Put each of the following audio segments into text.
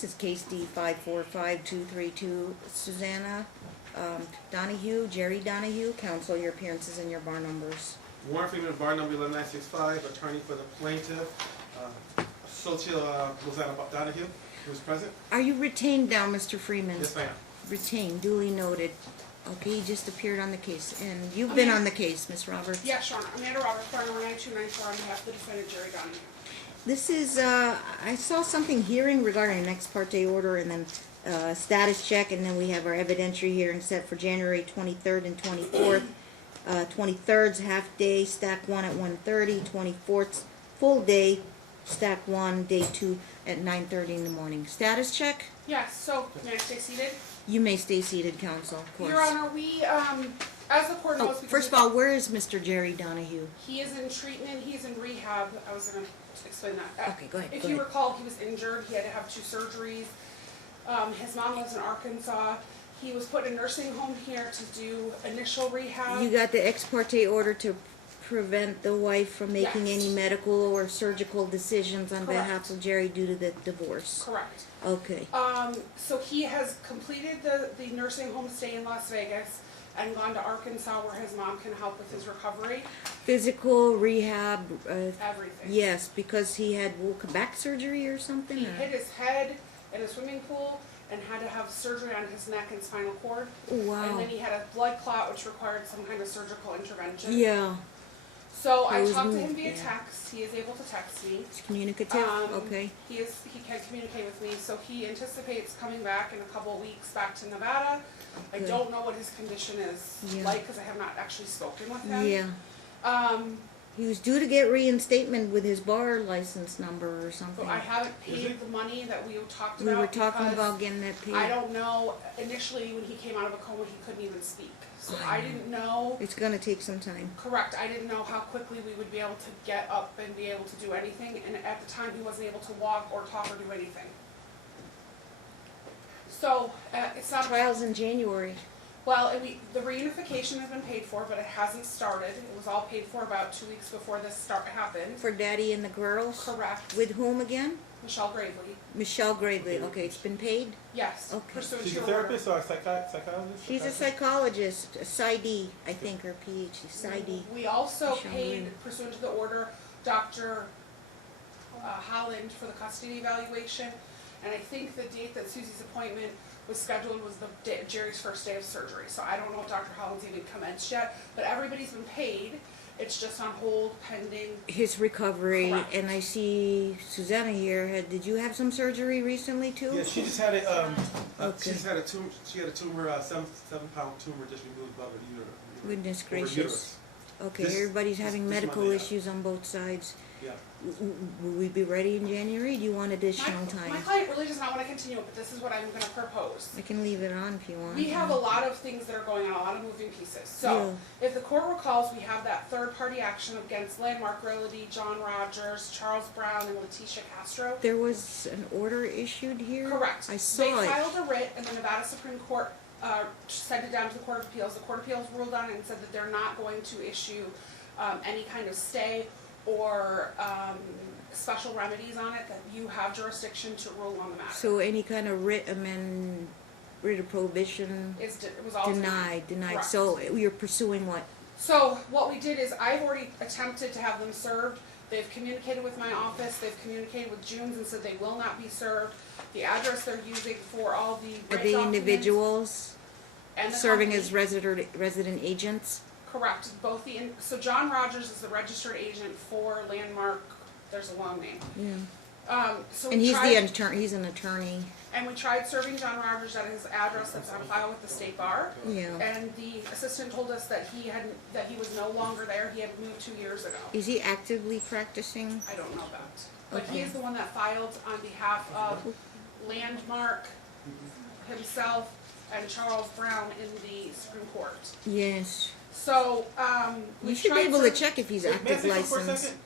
This is case D 545232. Susanna Donohue, Jerry Donohue. Counsel, your appearances and your bar numbers. Warren Freeman, bar number 11965, attorney for the plaintiff, Associate Rosanna Donohue, who is present. Are you retained now, Mr. Freeman? Yes, ma'am. Retained, duly noted. Okay, he just appeared on the case, and you've been on the case, Ms. Roberts. Yeah, sure. Amanda Roberts, bar number 9294, on behalf of the defendant, Jerry Donohue. This is, I saw something hearing regarding an ex parte order and then status check, and then we have our evidentiary hearing set for January 23rd and 24th. 23rd's half day, stack 1 at 1:30, 24th's full day, stack 1, day 2 at 9:30 in the morning. Status check? Yes, so, may I stay seated? You may stay seated, counsel, of course. Your Honor, we, as the court knows, First of all, where is Mr. Jerry Donohue? he is in treatment, he's in rehab. I was going to explain that. Okay, go ahead. If you recall, he was injured, he had to have 2 surgeries. His mom lives in Arkansas. He was put in a nursing home here to do initial rehab. You got the ex parte order to prevent the wife from making Yes. any medical or surgical decisions on Correct. behalf of Jerry due to the divorce. Correct. Okay. So he has completed the nursing home stay in Las Vegas and gone to Arkansas where his mom can help with his recovery. Physical rehab. Everything. Yes, because he had back surgery or something. He or- hit his head in a swimming pool and had to have surgery on his neck and spinal cord. Oh, wow. And then he had a blood clot which required some kind of surgical intervention. Yeah, So I Those talked to move- him via yeah. text. He is able to text me. it's communicative. Okay. He can communicate with me, so he anticipates coming back in a couple of weeks back to Nevada. I Good. don't know what his condition is Yeah. like because I have not actually spoken with him. Yeah. He was due to get reinstatement with his bar license number or something. So I haven't Is paid it? the money that we talked We about. were talking because about getting that paid. I don't know. Initially, when he came out of a coma, he couldn't even speak. So I didn't know. It's gonna take some time. Correct. I didn't know how quickly we would be able to get up and be able to do anything. And at the time, he wasn't able to walk or talk or do anything. So it's not. Trials in January. Well, the reunification has been paid for, but it hasn't started. It was all paid for about 2 weeks before this happened. For Daddy and the girls? Correct. With whom again? Michelle Gravely. Michelle Gravely. Okay, it's been paid? Yes. Okay. Pursuant She's to a your order. therapist or a psychologist? She's a psychologist, a PsyD, I think, or PhD, PsyD. We also Michelle paid, Gravely. pursuant to the order, Dr. Holland for the custody evaluation. And I think the date that Susie's appointment was scheduled was the day, Jerry's first day of surgery. So I don't know if Dr. Holland's even commenced yet, but everybody's been paid. It's just on hold pending. His recovery, Correct. and I see Susanna here. Did you have some surgery recently too? Yeah, she just had a, Okay. she just had a tumor, she had a tumor, 7-pound tumor just removed above her uterus. Goodness Over her gracious. uterus. Okay, This- everybody's having this medical Monday, yeah. issues on both sides. Yeah. Will we be ready in January? Do you want additional My time? client really does not want to continue it, but this is what I'm going to propose. I can leave it on if you want. We have a lot of things that are going on, a lot of moving pieces. So, if the court recalls, we have that third-party action against Landmark Realty, John Rogers, Charles Brown, and Letitia Castro. There was an order issued here? Correct. I saw They it. filed a writ, and the Nevada Supreme Court sent it down to the Court of Appeals. The Court of Appeals ruled on it and said that they're not going to issue any kind of stay or special remedies on it, that you have jurisdiction to rule on the matter. So any kind of writ of prohibition It was all denied. Correct. So you're pursuing what? So what we did is I've already attempted to have them served. They've communicated with my office. They've communicated with June's and said they will not be served. The address they're using for all the Are writ they documents individuals and the serving company- as resident agents? Correct. So John Rogers is the registered agent for Landmark. There's a long name. Yeah. So And we he's tried, the attorney. He's an attorney. and we tried serving John Rogers at his address that's on file with the state bar. Yeah. And the assistant told us that he was no longer there. He had moved 2 years ago. Is he actively practicing? I don't know that. But he Okay. is the one that filed on behalf of Landmark himself and Charles Brown in the Supreme Court. Yes. So, You should be able to check if he's May I active say something for a license. second?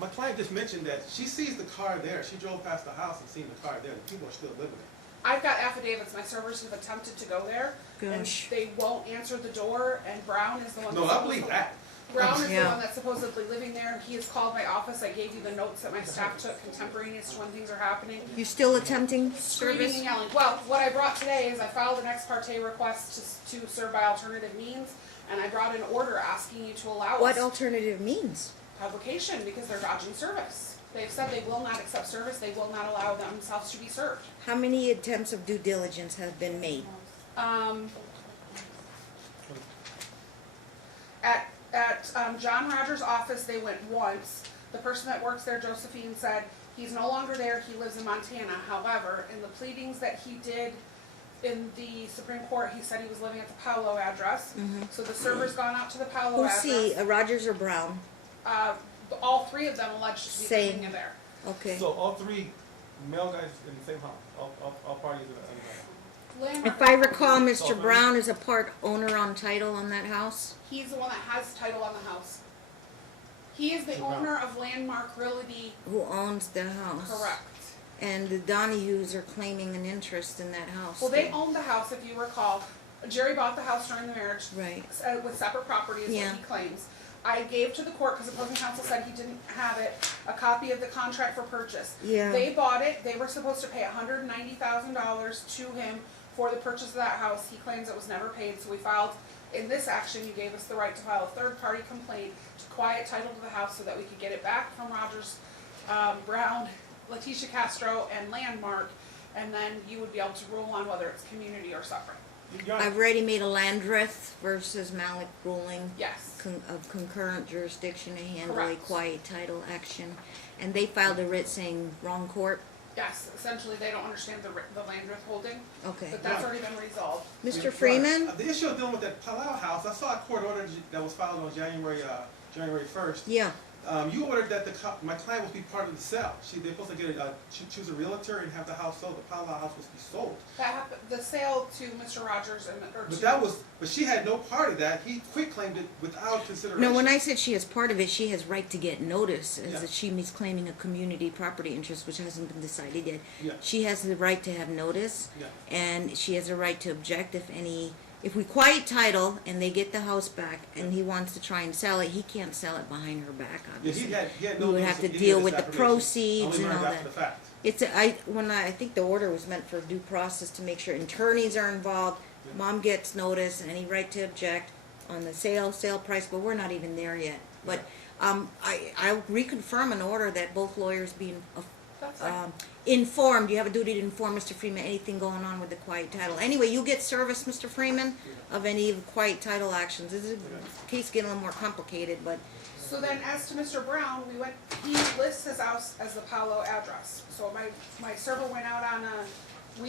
My client just mentioned that she sees the car there. She drove past the house and seen the car there. The people are still living there. I've got affidavits. My servers have attempted to go there. Gosh. And they won't answer the door, and Brown is the one No, that's I supposed believe to- that. Brown is the Yeah. one that's supposedly living there. He has called my office. I gave you the notes that my staff took contemporaneous to when things are happening. You still attempting Screaming service? and yelling. Well, what I brought today is I filed an ex parte request to serve by alternative means, and I brought an order asking you to allow What us alternative means? publication because they're dodging service. They've said they will not accept service. They will not allow themselves to be served. How many attempts of due diligence have been made? At John Rogers' office, they went once. The person that works there, Josephine, said he's no longer there. He lives in Montana. However, in the pleadings that he did in the Supreme Court, he said he was living at the Paolo address. So the server's gone out to the Paolo Who's address. he, Rogers or Brown? All three of them alleged to be Same. living in there. Okay. So all three male guys in the same house, all parties in the house. Landmark, If I recall, Mr. Brown is a part owner on title on that house? he's the one that has title on the house. He is the owner of Landmark Realty. Who owns the house? Correct. And the Donahues are claiming an interest in that house. Well, they owned the house, if you recall. Jerry bought the house during the marriage. Right. With separate property is Yeah. what he claims. I gave to the court, because opposing counsel said he didn't have it, a copy of the contract for purchase. Yeah. They bought it. They were supposed to pay $190,000 to him for the purchase of that house. He claims it was never paid, so we filed, in this action, you gave us the right to file a third-party complaint to quiet title to the house so that we could get it back from Rogers, Brown, Letitia Castro, and Landmark, and then you would be able to rule on whether it's community or separate. I've already made a Landreth versus Malik ruling Yes. of concurrent jurisdiction to handle a Correct. quiet title action. And they filed a writ saying wrong court. Yes, essentially they don't understand the land withholding, Okay. but that's already been resolved. Mr. Freeman? The issue of dealing with that Palau house, I saw a court order that was filed on January 1st. Yeah. You ordered that my client was be part of the sale. They're supposed to get choose a realtor and have the house sold. The Palau house was to be sold. That happened, the sale to Mr. Rogers and, or to. But she had no part of that. He quick claimed it without consideration. No, when I said she has part of it, she has right to get notice, as Yeah. that she is claiming a community property interest, which hasn't been decided yet. Yeah. She has the right to have notice, Yeah. and she has a right to object if we quiet title and they get the house back and he wants to try and sell it, he can't sell it behind her back, Yeah, obviously. he had no We would notice have of to any deal of with this the application. proceeds Only and learned all after that. the fact. I think the order was meant for due process to make sure attorneys are involved, Yeah. mom gets notice, and any right to object on the sale price, but we're not even there yet. But, I'll reconfirm an order that both lawyers be That's fine. informed. You have a duty to inform Mr. Freeman anything going on with the quiet title. Anyway, you get service, Mr. Freeman, of any of the quiet title actions. This is case getting a little more complicated, but So then as to Mr. Brown, he lists his house as the Paolo address. So my server went out on a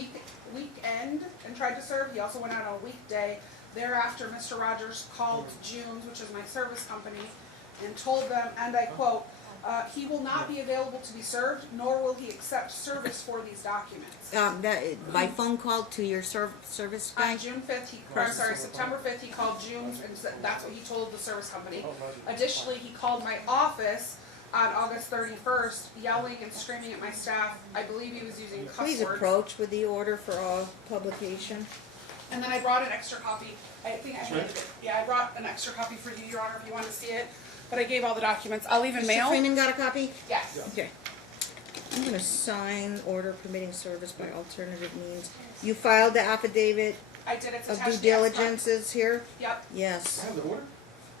weekend and tried to serve. He also went out on a weekday. Thereafter, Mr. Rogers called June's, which is my service company, and told them, and I quote, he will not be available to be served, nor will he accept service for these documents. by phone call to your service guy. On June 5th, September 5th, he called June's and said that's what he told the service company. Additionally, he called my office on August 31st, yelling and screaming at my staff. I believe he was using cuss Please words. approach with the order for all publication. And then I brought an extra copy. I think I handed it. Yeah, I brought an extra copy for you, Your Honor, if you want to see it. But I gave all the documents. I'll even Mr. mail. Freeman got a copy? Yes. Okay. I'm gonna sign order permitting service by alternative means. You filed the affidavit I did. It's of attached due to the extra. diligences here? Yep. Yes. I have the order.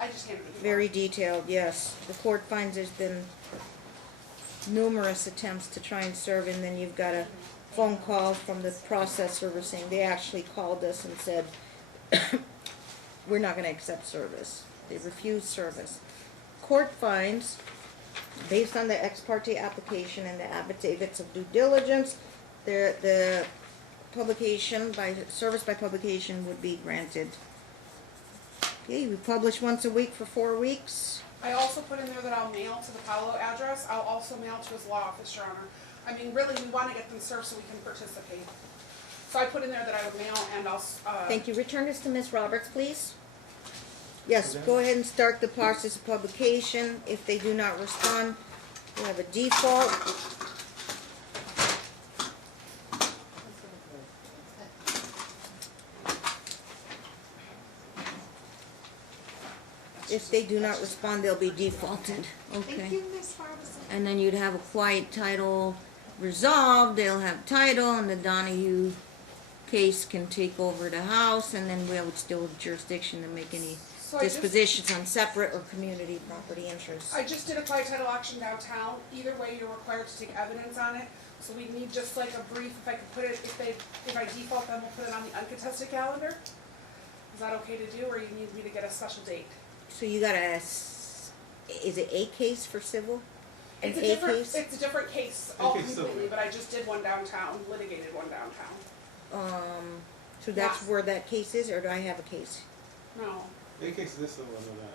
I just handed it to you. Very detailed, yes. The court finds there's been numerous attempts to try and serve, and then you've got a phone call from the process server saying they actually called us and said, we're not gonna accept service. They refused service. Court finds, based on the ex parte application and the affidavits of due diligence, the publication service by publication would be granted. Okay, we publish once a week for 4 weeks. I also put in there that I'll mail to the Paolo address. I'll also mail to his law office, Your Honor. I mean, really, we want to get them served so we can participate. So I put in there that I would mail and I'll. Thank you. Return this to Ms. Roberts, please. Yes, go ahead and start the process of publication. If they do not respond, we have a default. If they do not respond, they'll be defaulted. Okay. Thank you, Ms. Harbison. And then you'd have a quiet title resolved, they'll have title, and the Donohue case can take over the house, and then we would still have jurisdiction to make any So I just, dispositions on separate or community property interests. I just did a quiet title auction downtown. Either way, you're required to take evidence on it. So we need just like a brief, if I could put it, if I default them, we'll put it on the uncontested calendar. Is that okay to do, or you need me to get a special date? So you got is it a case for civil? It's An a different, case? it's a different case A case completely, civil. but I just did one downtown, litigated one downtown. So that's Yeah. where that case is, or do I have a case? No. In case of this, I know that.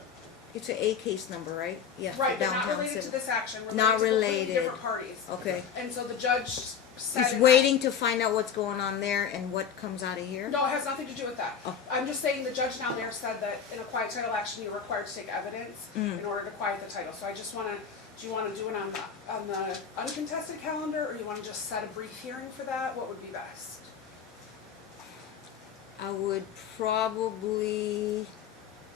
It's an A case number, right? Yeah. for Right, but not downtown related to civil. this action, Not related to completely related. different parties. Okay. And so the judge said. He's waiting to find out what's going on there and what comes out of here? No, it has nothing to do with that. Oh. I'm just saying the judge down there said that in a quiet title action, you're required to take evidence in order to quiet the title. So I just wanna, do you wanna do it on the uncontested calendar, or you wanna just set a brief hearing for that? What would be best? I would probably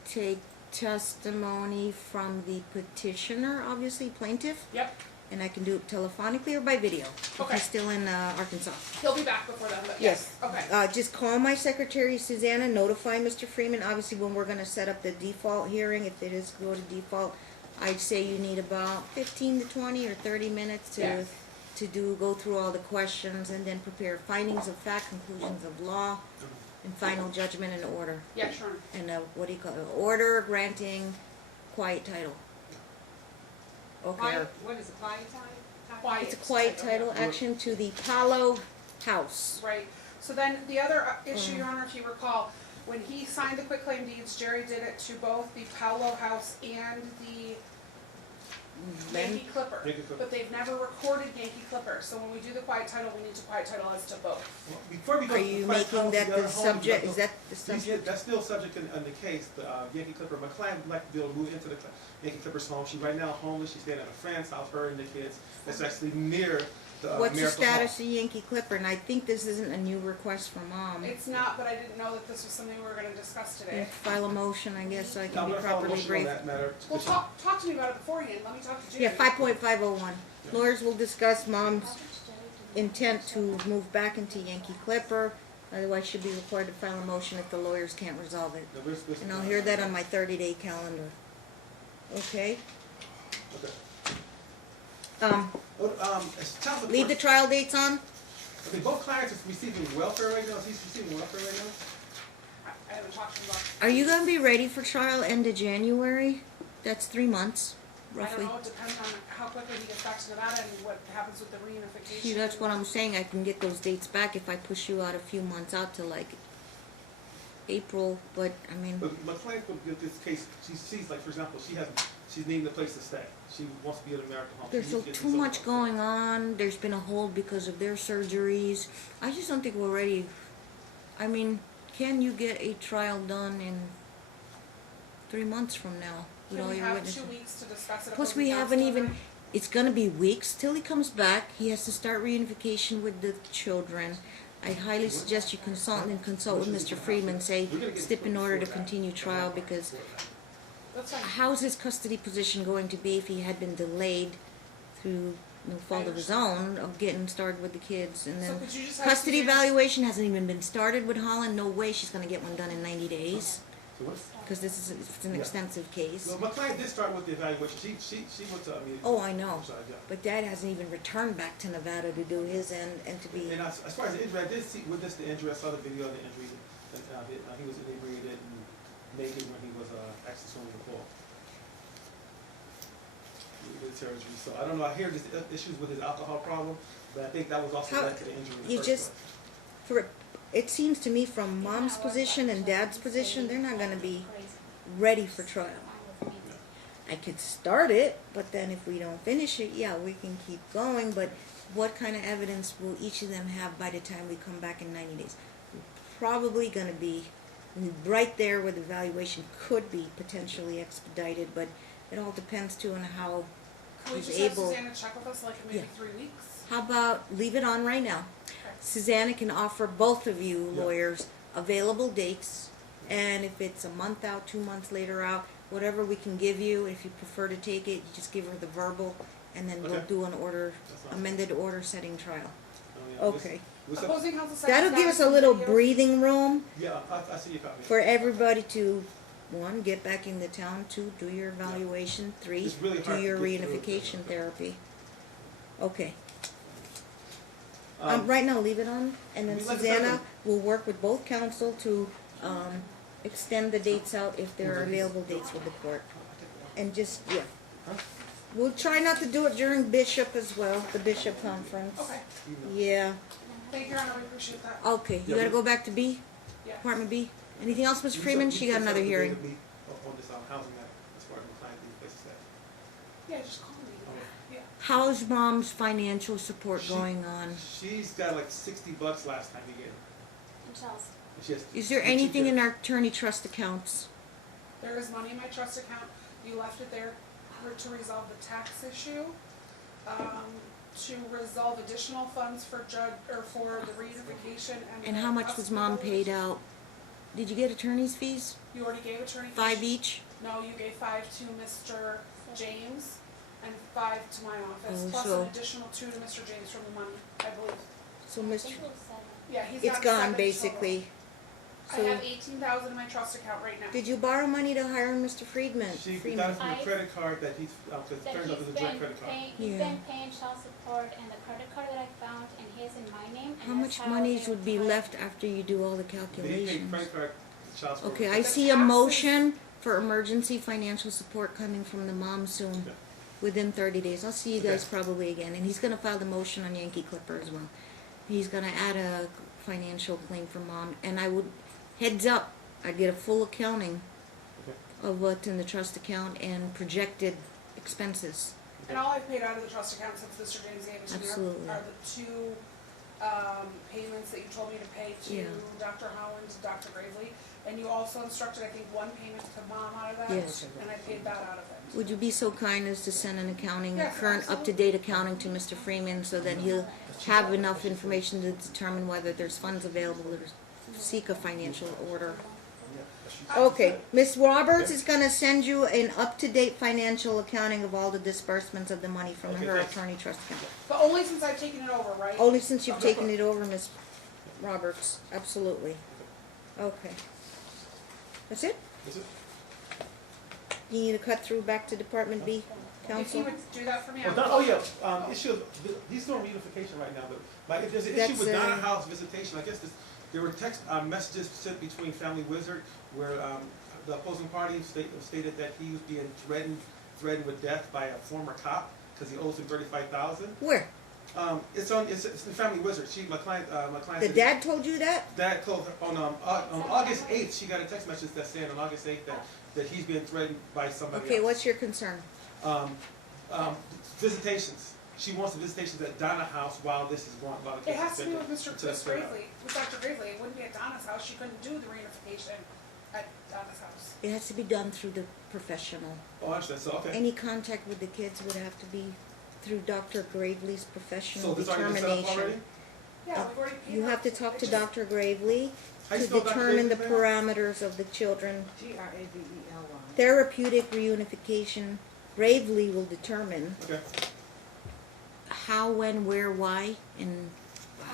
take testimony from the petitioner, obviously plaintiff, Yep, and I can do it telephonically or by video. If Okay. he's still in Arkansas. he'll be back before then, but Yes. yes, okay. Just call my secretary, Susanna, notify Mr. Freeman, obviously when we're gonna set up the default hearing, if it is go to default, I'd say you need about 15 to 20 or 30 minutes Yes. to go through all the questions and then prepare findings of fact, conclusions of law, and final judgment and order. Yeah, sure. And what do you call it? Order granting quiet title. Okay. Quiet, what is it, quiet time? Quiet. It's a quiet title action to the Palo House. Right, so then the other issue, Your Honor, if you recall, when he signed the quitclaim deeds, Jerry did it to both the Paolo House and the Yankee Clipper. Yankee Clipper. But they've never recorded Yankee Clipper, so when we do the quiet title, we need to quiet title as to both. Well, before we go Are to you the first making house, that the other the home, subject, you is know, that the subject? That's still subject in the case, the Yankee Clipper. My client would like to be able to move into the Yankee Clipper's home. She's right now homeless. She's staying at a friend's house, her and the kids. That's actually near the What's the Miracle status Home. of Yankee Clipper? And I think this isn't a new request from mom. It's not, but I didn't know that this was something we were gonna discuss Yeah, today. file a motion, I guess, so I I'm can be gonna file a properly motion on briefed. that matter. Well, talk to me about it beforehand, let me talk to Jerry. Yeah, 5.501. Lawyers will discuss mom's intent to move back into Yankee Clipper. Otherwise, she'll be required to file a motion if the lawyers can't resolve it. No, we're- And I'll hear that on my 30-day calendar. Okay? Okay. As child support- Leave the trial dates on? Okay, both clients are receiving welfare right now. He's receiving welfare right now. I haven't talked to him about. Are you gonna be ready for trial end of January? That's 3 months, I don't roughly. know, it depends on how quickly he gets back to Nevada and what happens with the reunification. See, that's what I'm saying, I can get those dates back if I push you out a few months out to like April, but I mean, But my client with this case, she's like, for example, she's needing a place to stay. She wants to be at an American home. there's She so needs to get too some much sort of- going on, there's been a hold because of their surgeries. I just don't think we're ready. I mean, can you get a trial done in 3 months from now with Can all we your have witnesses? 2 weeks to discuss it? Plus, opposing we haven't counsel even, and it's gonna be weeks till he comes back. He has to start reunification with the children. I highly suggest you consult with Mr. Freeman, say, stip in order to continue trial, because That's fine. how's his custody position going to be if he had been delayed through no fault of his own of getting started with the kids? And So then could you just have custody Suzanne- evaluation hasn't even been started with Holland. No way she's gonna get one done in 90 days, So what's- because this is, it's an Yeah. extensive case. Well, my client did start with the evaluation. She went to, Oh, I know. I'm sorry, yeah. But Dad hasn't even returned back to Nevada to do his end and to be. And as far as the injury, I did see, witness the injury. I saw the video of the injury. And, he was inebriated and naked when he was actually swimming the pool. With surgery. So I don't know. I hear there's issues with his alcohol problem, but I think that was also How- led to the injury. In the you first just- place. It seems to me from Mom's position and Dad's position, they're not gonna be ready for trial. I could start it, but then if we don't finish it, yeah, we can keep going, but what kind of evidence will each of them have by the time we come back in 90 days? Probably gonna be right there where the evaluation could be potentially expedited, but it all depends too on how Can we he's just have able. Susanna check with us like in maybe Yeah. 3 weeks? How about leave it on right now? Susanna can offer both of you Yeah. lawyers available dates, and if it's a month out, 2 months later out, whatever we can give you. If you prefer to take it, you just give her the verbal, and then we'll Okay. do an order, That's fine. amended order setting trial. Yeah, Okay. Opposing counsel said. That'll give us a little breathing room Yeah, I see your copy. for everybody to, one, get back into town, two, do your evaluation, three, It's really do hard to your get through. reunification therapy. Okay. Um, Right now, leave it on, and then we like to Susanna tell will work with both council to, extend the dates out if there are available dates with the court. And just, yeah. Huh? We'll try not to do it during Bishop as well, the Bishop conference. Okay, Yeah, thank you, Your Honor, we appreciate that. okay, you Yeah, gotta we- go back to B, Yeah. Department B? Anything else, Mr. Freeman? She got another hearing. On this housing that, as far as my client being places that. Yeah, just call me. Yeah. How's mom's financial support She- going on? She's got like $60 last time we gave her. And Chelsea. And she has- Is there and she anything in did- our attorney trust accounts? There is money in my trust account. You left it there to resolve the tax issue, to resolve additional funds for for the reunification and. And the how much was mom hospital. paid out? Did you get attorney's fees? You already gave attorney. fees. 5 each? No, you gave 5 to Mr. James and 5 to my office, Oh, plus so- an additional 2 to Mr. James from the money, I believe. So I Mr. think it was 7. Yeah, he's It's got gone 7 total. basically. I So have 18,000 in my trust account right now. did you borrow money to hire Mr. Friedman? She got it Freeman? from the credit card that he's, cause it That turns out he's it's a joint been credit card. paying, he's Yeah. been paying child support, and the credit card that I found, and his in my name. And How that's much monies they would be applied. left after you do all the He paid calculations? credit card, child support. Okay, But I the see a taxes- motion for emergency financial support coming from the mom soon, Yeah. within 30 days. I'll see you guys Okay. probably again, and he's gonna file the motion on Yankee Clipper as well. He's gonna add a financial claim for mom, and I would, heads up, I'd get a full accounting Okay. of what's in the trust account and projected expenses. And all I've paid out of the trust account since Mr. James gave it to me Absolutely. are the 2 payments that you told me to pay to Yeah. Dr. Holland, Dr. Gravely. And you also instructed, I think, 1 payment to mom out of that. Yes. And I paid that out of it. Would you be so kind as to send an accounting, Yes, current absolutely. up-to-date accounting to Mr. Freeman so that he'll have enough information to determine whether there's funds available or seek a financial order? Okay, Ms. Roberts is gonna send you an up-to-date financial accounting of all the disbursements of the money from Okay, her thanks. attorney trust account. But only since I've taken it over, right? Only since you've Okay. taken it over, Ms. Roberts, absolutely. Okay. That's it? Is it? You need to cut through back to Department B, If counsel? you would do that for me, I Oh, would. Don, oh yeah, issue of, he's doing reunification right now, but like if there's an issue That's, with Donna House visitation, I guess there were text messages sent between Family Wizard where the opposing party stated that he was being threatened with death by a former cop because he owes him $35,000. Where? It's in Family Wizard. My client The said dad told you that? Dad told her on August 8th. She got a text message that's saying on August 8th that he's being threatened by somebody Okay, else. what's your concern? Visitations. She wants the visitations at Donna House while this is going. While the It case has is to be with pending. Mr. Until it's squared out. Gravely, with Dr. Gravely. It wouldn't be at Donna's house. She couldn't do the reunification at Donna's house. It has to be done through the professional. Oh, I understand. So okay. Any contact with the kids would have to be through Dr. Gravely's So professional this already been set up already? determination. Yeah, we've already paid You her. have to talk It to just- Dr. Gravely How you to spell Dr. determine the Gravely, ma'am? parameters of the children. Gravely. Therapeutic reunification, Gravely will determine Okay. how, when, where, why, and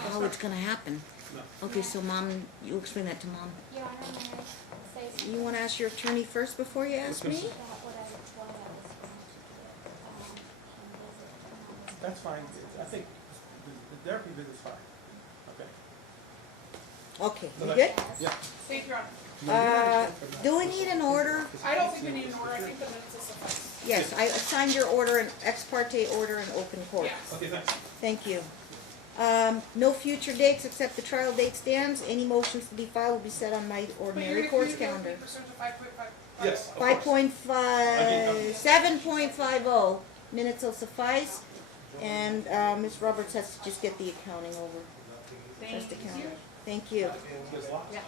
how it's gonna happen. No. Okay, so mom, you explain that to mom. Your Honor, may I say something? You wanna ask your attorney first before you ask me? That what I was going to visit. That's fine. I think the therapy visit's fine. Okay. Okay, you Okay. good? Yeah. Thank you, Your Honor. Do we need an order? I don't think we need an order. I think the minutes will suffice. Yes, I assigned your order, an ex parte order in open court. Yes. Okay. Thanks. Thank you. No future dates except the trial date stands. Any motions to be filed will be set on my But you're ordinary gonna court's communicate with calendar. me pursuant to 5.5. Yes. Of Five course. point five, 7.50, minutes will suffice. And, Ms. Roberts has to just get the accounting over. Just Thank accounting. you. Thank you. There's lots. Thank